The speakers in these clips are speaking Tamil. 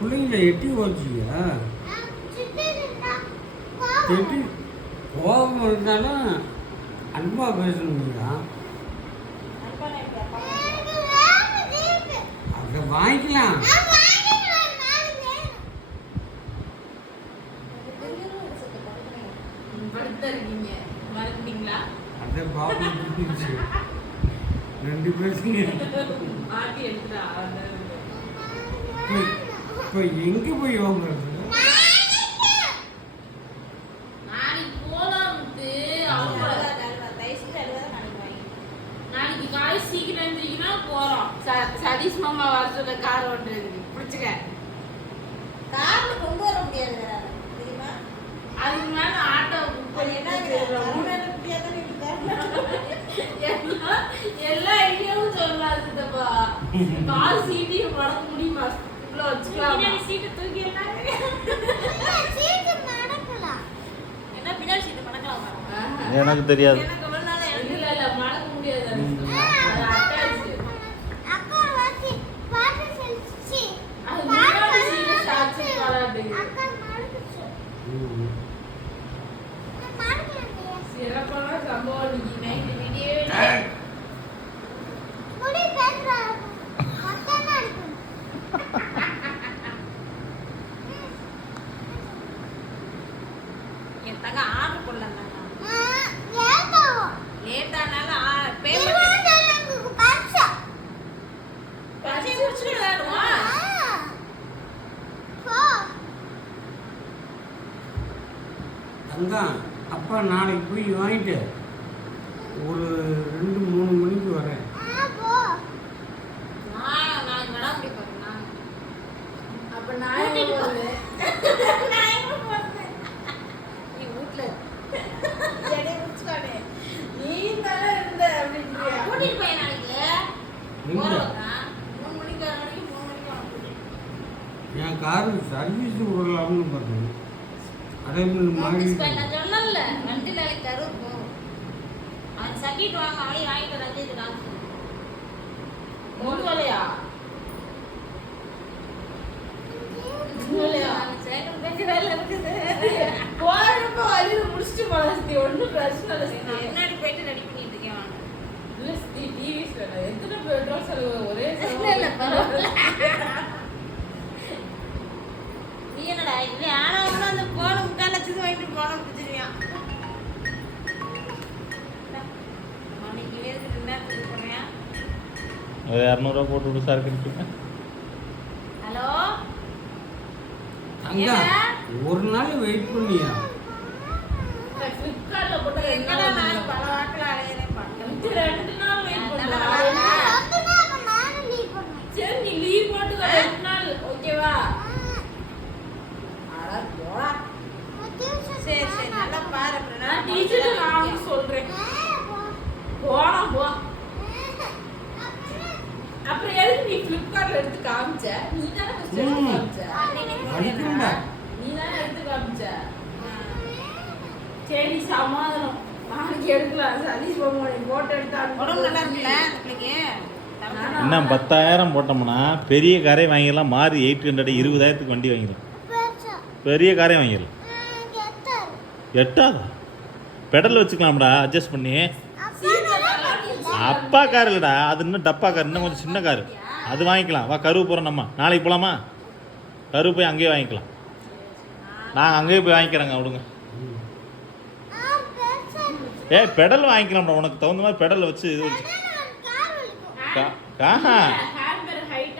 பிள்ளைங்கள எட்டி ஓச்சியா? எட்டி கோபம் இருந்தாலும் அன்பா பேசணுங்களா? அதை வாங்கிக்கலாம். அதை பாபு ரெண்டு பேசுங்க. இப்போ எங்கே போய் வாங்குறது? சதீஷ் மாமா வர சொல்ல கார் ஓட்டுறது பிடிச்சுக்க. கார்ல கொண்டு வர முடியாது தெரியுமா? அதுக்கு மேல ஆட்டோ எல்லா ஐடியாவும் சொல்லாதுப்பா. கால் சீட்டு மடக்க முடியுமா? இவ்வளோ வச்சுக்கலாம். சீட்டு தூக்கி என்ன பின்னாடி சீட்டு மடக்கலாம் எனக்கு தெரியாது. இல்ல மடக்க முடியாது. சிறப்பான சம்பவம் இன்னைக்கு நைட் வீடியோ என் தங்க ஆர்டர் பண்ணலாம். லேட்டானாலும் பேமெண்ட் பச்சை முடிச்சுட்டு விளையாடுவா. தங்கம், அப்பா நாளைக்கு போய் வாங்கிட்டு ஒரு 2-3 மணிக்கு வரேன். என் காரு சர்வீஸ் விடலாம்னு பார்த்தேன். அதே மாதிரி சொன்னல வண்டியில கரு போகும். அவன் சட்டிட்டு வாங்க, அவளே வாங்கிட்டு ரஞ்சித் காசு மூணு வேலையா சேகர் பேசி வேலை இருக்குது. போறப்ப வழியில முடிச்சுட்டு போனஸ்தி ஒன்றும் பிரச்சனை இல்லை. முன்னாடி போயிட்டு ரெடி பண்ணிட்டு இருக்கேன். இல்லை டிவி எத்தனை பெட்ரோல் செலவு ஒரே இல்லை பரவாயில்ல. நீ என்னடா இல்லை ஆனா அந்த போன 3 லட்சத்துக்கு வாங்கிட்டு போன பிடிச்சிருவியான். மணிக்கு வேறு நேரத்துக்கு போறியா? 200 ரூபா போட்டு விடு சார். ஹலோ தங்கா, ஒரு நாள் வெயிட் பண்ணியா? ஃப்ளிப்கார்ட்ல போட்டு என்னடா நான் பல வாட்டில அலையறேன் பண்ணு. 2 நாள் வெயிட் பண்ணலாம். சரி நீ லீவ் போட்டுக்க 2 நாள் ஓகேவா? அட போடா. சரி சரி நல்லா பாரு. அப்புறம் நான் டீச்சர் நான் சொல்றேன். போடா போ. அப்புறம் எதுக்கு நீ ஃப்ளிப்கார்ட்ல எடுத்து காமிச்ச? நீ தான ஃபர்ஸ்ட் எடுத்து காமிச்ச. நீ தான எடுத்து காமிச்ச. சரி சமாதானம். நாளைக்கு எடுக்கலாம். சதீஷ் மாமா போட்டோ எடுத்து உடம்பு நல்லா இருக்குல்ல உங்களுக்கு? இன்னும் 10,000 போட்டோம்னா பெரிய காரே வாங்கிடலாம். மாறி 800 20,000க்கு வண்டி வாங்கிடலாம். பெரிய காரே வாங்கிடலாம். எட்டாதா? பெடல் வச்சுக்கலாம்டா அட்ஜஸ்ட் பண்ணி. அப்பா கார் இல்லைடா, அது இன்னும் டப்பா கார், இன்னும் கொஞ்சம் சின்ன கார், அது வாங்கிக்கலாம். வா கருவு போகிறோம். நம்ம நாளைக்கு போகலாமா? கருவு போய் அங்கேயே வாங்கிக்கலாம். நாங்கள் அங்கேயே போய் வாங்கிக்கிறேங்க விடுங்க. பெடல் வாங்கிக்கலாம்டா, உனக்கு தகுந்த மாதிரி பெடல் வச்சு இது வச்சு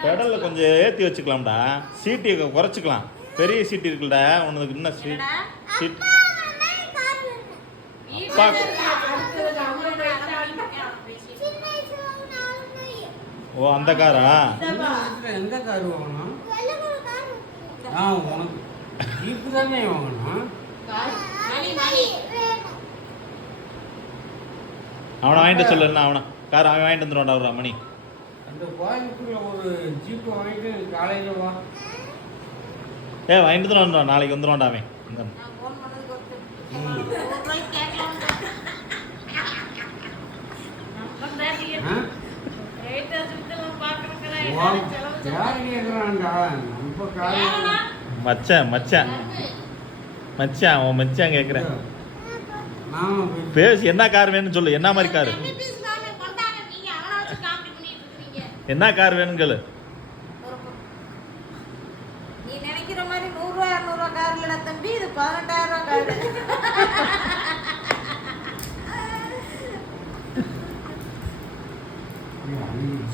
பெடலில் கொஞ்சம் ஏற்றி வச்சுக்கலாம்டா. சீட்டு குறைச்சிக்கலாம். பெரிய சீட்டு இருக்குல்லடா உனக்கு. இன்னும் சீட் அப்பா ஓ அந்த காரா? எந்த கார் வாங்கணும்? உனக்கு ஜீப்பு தானே வாங்கணும். அவனை வாங்கிட்டு சொல்லு. அவனை கார் அவன் வாங்கிட்டு வந்துடுவான்டா. ஒரு மணி அந்த கோயம்புத்தூர்ல ஒரு ஜீப்பு வாங்கிட்டு காலையில் வா. வாங்கிட்டு வந்துடுவான். நாளைக்கு வந்துடுவான்டா அவன். யார் கேட்குறான்டா? நம்ம இப்போ காலையில் மச்சான் மச்சான் மச்சான் உன் மச்சான் கேட்குறேன். மாமா பேசு, என்ன கார் வேணும்னு சொல்லு. என்ன மாதிரி கார், என்ன கார் வேணும்னு கேளு. நீ நினைக்கிற மாதிரி 100 ரூபா 200 ரூபா கார் இல்லடா தம்பி, இது 18,000 ரூபா கார்.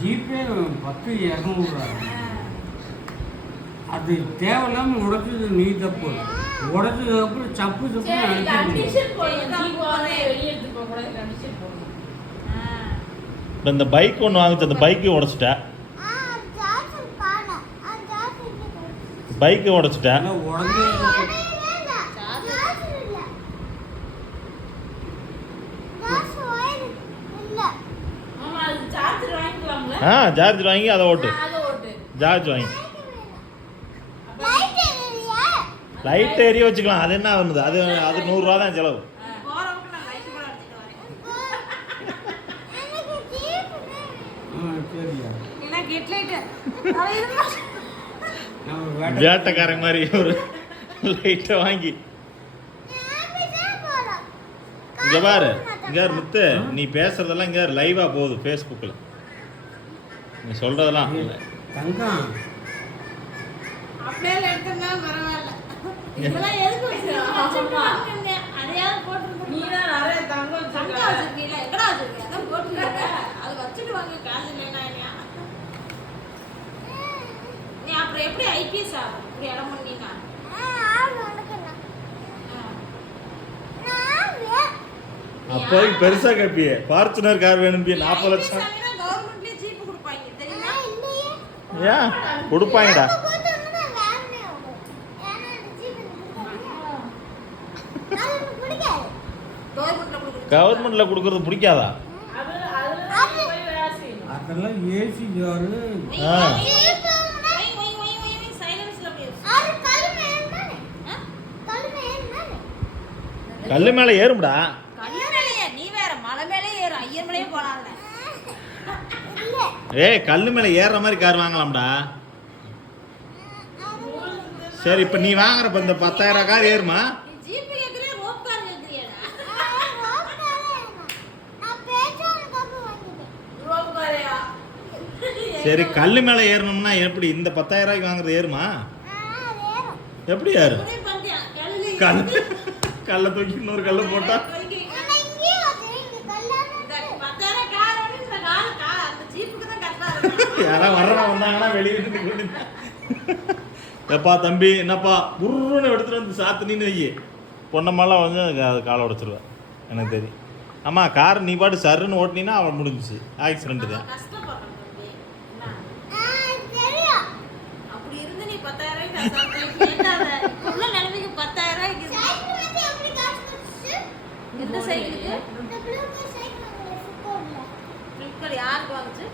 ஜீப்பே 10,200 அது தேவையில்லாமல் உடைச்சது நீ தப்பு. உடைச்சதுக்கு அப்புறம் சப்பு சப்பு இப்போ இந்த பைக் ஒன்று வாங்கிச்சு, அந்த பைக்கையும் உடச்சிட்டேன். பைக்கை உடச்சிட்டேன். உடஞ்சு சார்ஜர் வாங்கி அதை ஓட்டு. சார்ஜ் வாங்கி லைட் எரிய வச்சுக்கலாம். அது என்ன பண்ணுது, அது 100 ரூபா தான் செலவு. வேட்டைக்காரன் மாதிரி ஒரு லைட்டை வாங்கி இங்க பாரு. இங்க முத்து, நீ பேசுறதெல்லாம் இங்க லைவா போகுது ஃபேஸ்புக்கில். நீ சொல்றதெல்லாம் தங்கம் அப்படியே எடுத்தா பரவாயில்ல. இதெல்லாம் எதுக்கு வச்சிருக்கீங்க? அதையாவது போட்டுருக்கீங்க. நீ தான் நிறைய தங்கம் வச்சிருக்கீங்க. எங்கடா வச்சிருக்கீங்க? அதான் போட்டுருக்கீங்க. அது வச்சுட்டு வாங்க, காசு இல்லைன்னா இல்லையா? நீ அப்புறம் எப்படி ஐபிஎஸ் ஆகும் இப்படி இடம் பண்ணினா? அப்போதைக்கு பெருசா கேட்பியே, ஃபார்ச்சுனர் கார் வேணும் 40 லட்சம். கவர்மெண்ட்லயே ஜீப் கொடுப்பாங்க தெரியுமா? ஏன் கொடுப்பாங்கடா. கவர்மெண்ட்ல கொடுக்கறது பிடிக்காதா? அதெல்லாம் ஏசி ஜாரு. கல்லு மேல ஏறும்டா. நீ வேற மலை மேலே ஏறும், ஐயர் மேலே போலாம்ல. ஏய், கல்லு மேல ஏறுற மாதிரி கார் வாங்கலாம்டா. சரி, இப்ப நீ வாங்குறப்ப இந்த 10,000 கார் ஏறுமா? ஜீப் கேக்குறே, ரோப் கார் கேக்குறியாடா? ரோப் காரையா? சரி, கல்லு மேல ஏறணும்னா எப்படி இந்த 10,000 ரூபாய்க்கு வாங்குறது ஏறுமா? எப்படி ஏறும்? கல்ல தூக்கி இன்னொரு கல்ல போட்டா யாரா வர்றவன் வந்தாங்கன்னா வெளியே நின்று எப்பா தம்பி என்னப்பா குருன்னு எடுத்துட்டு வந்து சாத்துனின்னு வையே, பொண்ணம்மாலாம் வந்து அது காலை உடைச்சிருவேன். எனக்கு தெரியும். ஆமா, கார் நீ பாட்டு சருன்னு ஓட்டினா அவன் முடிஞ்சிச்சு, ஆக்சிடென்ட் தான். அப்படி இருந்து நீ 10,000 நிலைமைக்கு 10,000 எந்த சைக்கிளுக்கு ஃப்ளிப்கார்ட் யாருக்கு வாங்குச்சு?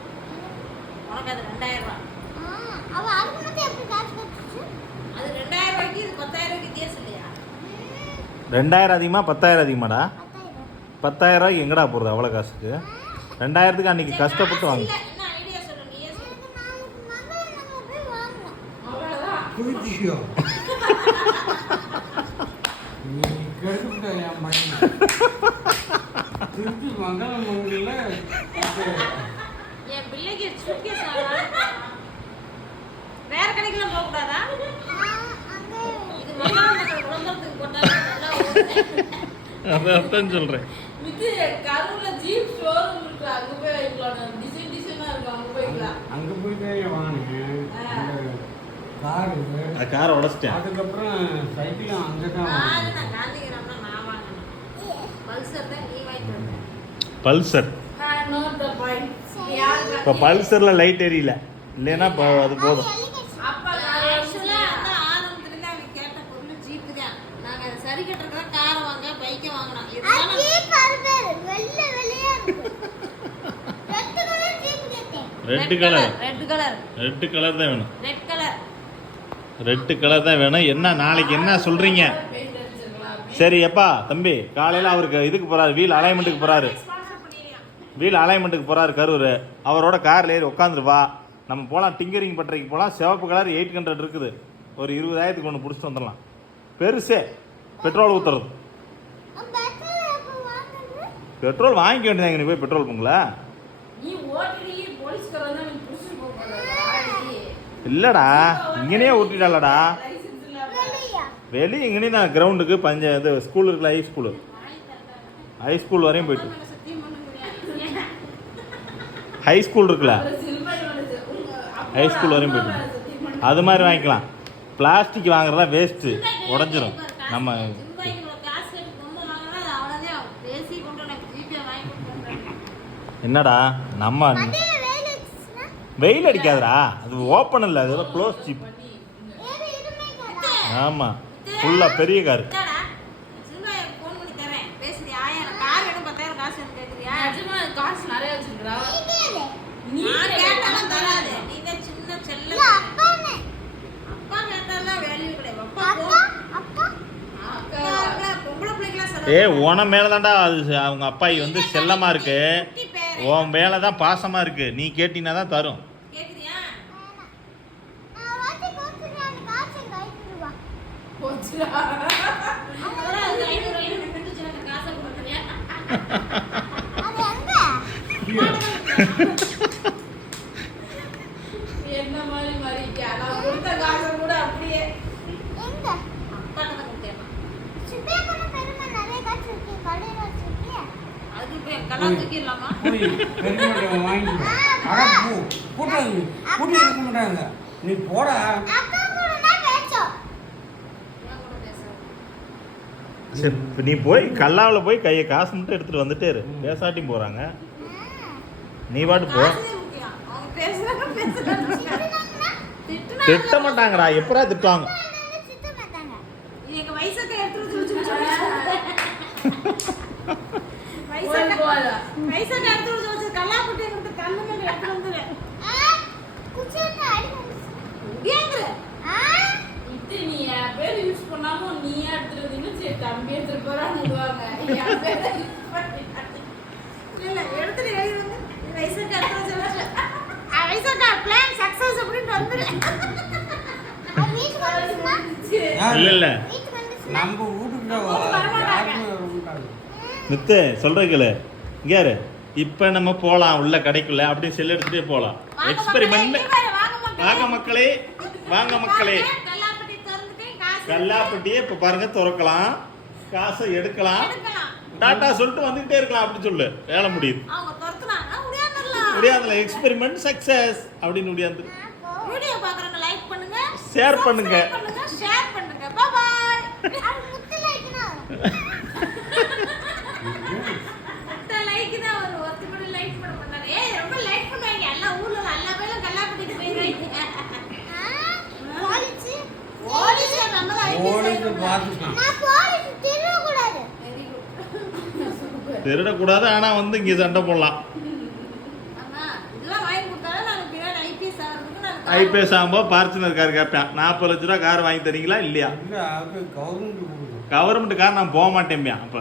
உனக்கு அது 2,000 ரூபா. அது 2,000 ரூபாய்க்கு இது 10,000 ரூபாய்க்கு வித்தியாசம் இல்லையா? 2,000 அதிகமா 10,000 அதிகமாடா? 10,000 ரூபாய்க்கு எங்கடா போடுறது அவ்வளோ காசுக்கு? 2,000க்கு அன்னைக்கு கஷ்டப்பட்டு வாங்க. என்ன ஐடியா சொல்லு, நீயே சொல்லு. குளிச்சியோ நீ கெடுத்துட்ட என் பையன். திருச்சி மங்களம் மங்கல என் பிள்ளைக்கு சூட்கேஸ் வேற கடைக்கெல்லாம் போக கூடாதா? இது மங்களம் குழந்தைக்கு போட்டாலும் நல்லா ஓடுது. அதான் சொல்றேன். இது கரூர்ல ஜீப் ஷோரூம் இருக்கு, அங்க போய் வைக்கலாம். டிசைன் டிசைனா இருக்கு, அங்க போய்க்கலாம். அங்கே போய் தான் வாங்கினேன் காரு. காரை உடச்சிட்டேன். அதுக்கப்புறம் சைக்கிளும் அங்கே தான் நான் காந்திகிராம்னா நான் வாங்கினேன். பல்சர் தான் நீ வாங்கிட்டு வந்த. பல்சர். இப்போ பல்சரில் லைட் எரியல, இல்லைன்னா இப்போ அது போதும். அப்பா ஆக்சுவலா அந்த ஆரம்பத்துல அவங்க கேட்ட பொருள் ஜீப் தான். நாங்க சரி கட்டுறதுக்கு காரை வாங்க பைக்கை வாங்கினோம். Red colour. ரெட் கலர் தான் வேணும். Red colour. ரெட் கலர் தான் வேணும். என்ன நாளைக்கு என்ன சொல்றீங்க? சரி எப்பா தம்பி, காலையில் அவருக்கு இதுக்கு போறாரு, வீல் அலைன்மெண்ட்டுக்கு போறாரு. வீல் அலைன்மெண்ட்டுக்கு போறாரு கரூர். அவரோட கார்ல ஏறி உட்காந்துருவா. நம்ம போகலாம் டிங்கரிங் பட்டறைக்கு போகலாம். சிவப்பு கலர் 800 இருக்குது. ஒரு 20,000க்கு ஒன்று பிடிச்சிட்டு வந்துடலாம். பெருசே பெட்ரோல் ஊற்றுறது. பெட்ரோல் வாங்கிக்க வேண்டியதாங்க. நீ போய் பெட்ரோல் பங்களா நீ ஓட்டிடி போலீஸ்கார வந்து நீ புடிச்சு போறானே. இல்லடா இங்கனே ஊட்டிட்டாலடா. லைசென்ஸ் இல்லாம வெளியே இங்கனே தான் கிரவுண்டுக்கு இது ஸ்கூல் இருக்குல்ல, ஹை ஸ்கூல் வரையும் போயிட்டு ஹை ஸ்கூல் இருக்குல்ல, ஹை ஸ்கூல் வரையும் போயிட்டு அது மாதிரி வாங்கிக்கலாம். பிளாஸ்டிக் வாங்குறதெல்லாம் வேஸ்ட்டு, உடஞ்சிரும். நம்ம என்னடா நம்ம வெயில் அடிக்காதுடா, அது ஓப்பன் இல்லை, அது க்ளோஸ் ஜிப். ஆமாம் ஃபுல்லாக பெரிய காரு. காசு நிறைய வச்சிருக்கா. நீ கேட்டாலும் தராது. நீ தான் சின்ன செல்ல. அப்பா கேட்டாலாம் வேல்யூ கிடையாது. அப்பா பொம்பளை பிள்ளைங்களா உன மேலே தான்டா அது அவங்க அப்பாயி வந்து செல்லமாக இருக்கு. உன் மேலே தான் பாசமாக இருக்கு. நீ கேட்டினா தான் தரும். என்ன மாதிரி மாறிட்டியா? நான் கொடுத்த காசை கூட அப்படியே இருக்க மாட்டாங்க. நீ போடா. சரி இப்போ நீ போய் கல்லாவில் போய் கையை காசு மட்டும் எடுத்துகிட்டு வந்துட்டே இரு. பேசாட்டியும் போகிறாங்க, நீ பாட்டு போ. திட்ட மாட்டாங்கடா, எப்படா திட்டுவாங்க? நீ என் பேர் யூஸ் பண்ணாம நீ எடுத்துருந்தீங்கன்னா சரி தம்பி எடுத்துட்டு போறான்னு விடுவாங்க. என் பேர் இல்ல எடுத்துட்டு எழுதி வந்து வைசக்கா எடுத்து சொல்ல வைசக்கா பிளான் சக்சஸ் அப்படினு வந்துரு. இல்ல நம்ம வீட்டுக்கு யாருமே வர மாட்டாங்க. நித்து சொல்ற கேளு. இங்க யாரு இப்போ நம்ம போகலாம் உள்ள கடைக்குள்ள அப்படியே செல் எடுத்துகிட்டே போகலாம். எக்ஸ்பெரிமெண்ட். வாங்க மக்களே, வாங்க மக்களே. கல்லாப்பட்டியே இப்போ பாருங்க திறக்கலாம், காசை எடுக்கலாம், டாட்டா சொல்லிட்டு வந்துகிட்டே இருக்கலாம். அப்படி சொல்லு, வேலை முடியுது. முடியாதுல. எக்ஸ்பெரிமெண்ட் சக்சஸ் அப்படின்னு முடியாது. வீடியோ பார்க்குறவங்க லைக் பண்ணுங்க, ஷேர் பண்ணுங்க, ஷேர் பண்ணுங்க. By by. முத்து லைக் தான் ஒரு ஒருத்த கூட லைக் பண்ண மாட்டாங்க. ஏய் ரொம்ப லைக் பண்ணுவாங்க. எல்லா ஊர்ல எல்லா பேரும் கல்லாப்பட்டிக்கு போயிடுவாங்க. போலீஸ் நம்ம பாத்துக்கலாம். நான் போலீஸ் திருட கூடாது. Very good. திருட கூடாது, ஆனா வந்து இங்க சண்டை போடலாம். அம்மா இதெல்லாம் வாங்கி கொடுத்தால நான் பின்னாடி ஐபிஎஸ் ஆகிறதுக்கு நான் ஐபிஎஸ் ஆகும்போது பார்ச்சுனர் கார் கேட்பேன். 40 லட்ச ரூபா கார் வாங்கி தரீங்களா இல்லையா? இல்ல அது கவர்மெண்ட் கார் நான் போக மாட்டேன்பியா. அப்ப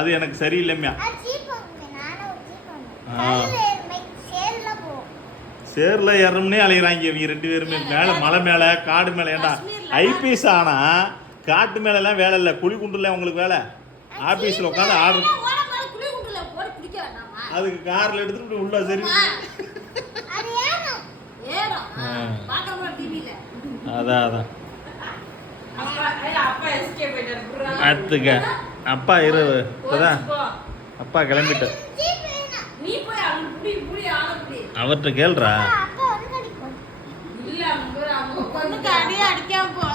அது எனக்கு சரியில்லைம்யா. சேர்ல ஏறணும்னே அலையிறாங்க இவங்க 2 பேருமே. மேலே மலை மேலே காடு மேலே. ஏன்டா ஐபிஎஸ் ஆனா காட்டு மேலெல்லாம் வேலை இல்லை, குழிக்குண்டுல உங்களுக்கு வேலை. ஆபீஸ்ல உட்காந்து ஆர்டர், அதுக்கு கார்ல எடுத்துட்டு உள்ள சரி. அதான் அதான் அடுத்துக்க அப்பா இரு. இப்பதான் அப்பா கிளம்பிட்டு. அவர்கிட்ட கேள்றா. இல்ல அடிக்காம